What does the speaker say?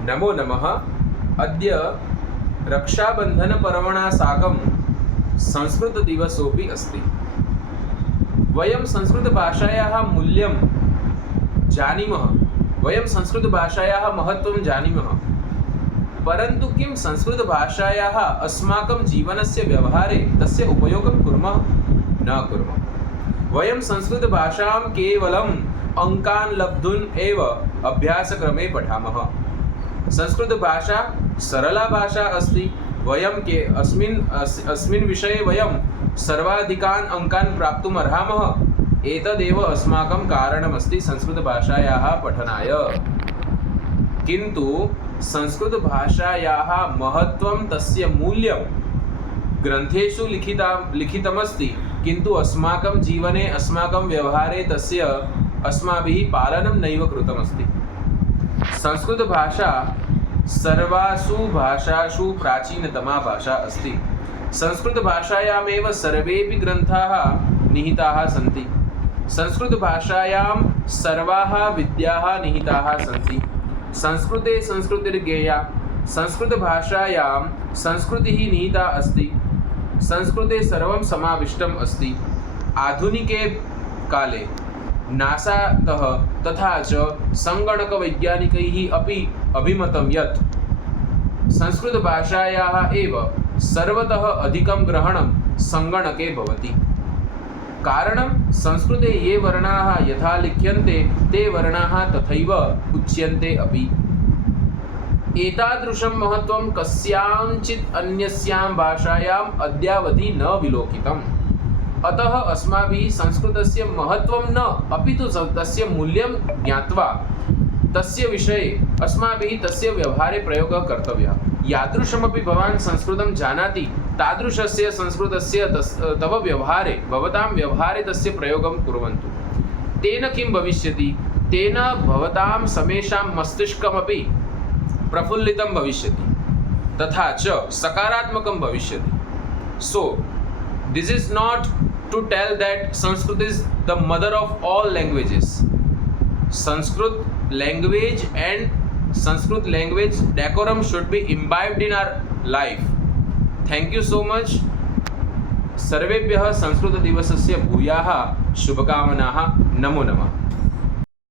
नमो नमः। अद्य रक्षाबन्धनपर्वणा साकं संस्कृतदिवसोऽपि अस्ति। वयं संस्कृतभाषायाः मूल्यं जानीमः, वयं संस्कृतभाषायाः महत्त्वं जानीमः, परन्तु किं संस्कृतभाषायाः अस्माकं जीवनस्य व्यवहारे तस्य उपयोगं कुर्मः? न कुर्मः। वयं संस्कृतभाषां केवलम् अङ्कान् लब्धुम् एव अभ्यासक्रमे पठामः। संस्कृतभाषा सरला भाषा अस्ति। वयं अस्मिन् विषये वयं सर्वाधिकान् अङ्कान् प्राप्तुम् अर्हामः। एतदेव अस्माकं कारणमस्ति संस्कृतभाषायाः पठनाय। किन्तु संस्कृतभाषायाः महत्त्वं, तस्य मूल्यं ग्रन्थेषु लिखितमस्ति, किन्तु अस्माकं जीवने, अस्माकं व्यवहारे तस्य अस्माभिः पालनं नैव कृतमस्ति। संस्कृतभाषा सर्वासु भाषासु प्राचीनतमा भाषा अस्ति। संस्कृतभाषायामेव सर्वेपि ग्रन्थाः निहिताः सन्ति। संस्कृतभाषायां सर्वाः विद्याः निहिताः सन्ति। संस्कृते संस्कृतिर्ज्ञेया। संस्कृतभाषायां संस्कृतिः निहिता अस्ति। संस्कृते सर्वं समाविष्टम् अस्ति। आधुनिके काले नासातः तथा च सङ्गणकवैज्ञानिकैः अपि अभिमतं यत् संस्कृतभाषायाः एव सर्वतः अधिकं ग्रहणं सङ्गणके भवति। कारणं संस्कृते ये वर्णाः यथा लिख्यन्ते ते वर्णाः तथैव उच्यन्ते अपि। एतादृशं महत्त्वं कस्याञ्चित् अन्यस्यां भाषायाम् अद्यावधि न विलोकितम्। अतः अस्माभिः संस्कृतस्य महत्त्वं न, अपि तु तस्य मूल्यं ज्ञात्वा तस्य विषये अस्माभिः तस्य व्यवहारे प्रयोगः कर्तव्यः। यादृशमपि भवान् संस्कृतं जानाति तादृशस्य संस्कृतस्य तव व्यवहारे, भवतां व्यवहारे तस्य प्रयोगं कुर्वन्तु। तेन किं भविष्यति? तेन भवतां समेषां मस्तिष्कमपि प्रफुल्लितं भविष्यति, तथा च सकारात्मकं भविष्यति। So, this is not to tell that Sanskrit is the mother of all languages. Sanskrit language and Sanskrit language decorum should be imbibed in our life. Thank you so much. सर्वेभ्यः संस्कृतदिवसस्य भूयाः शुभकामनाः। नमो नमः।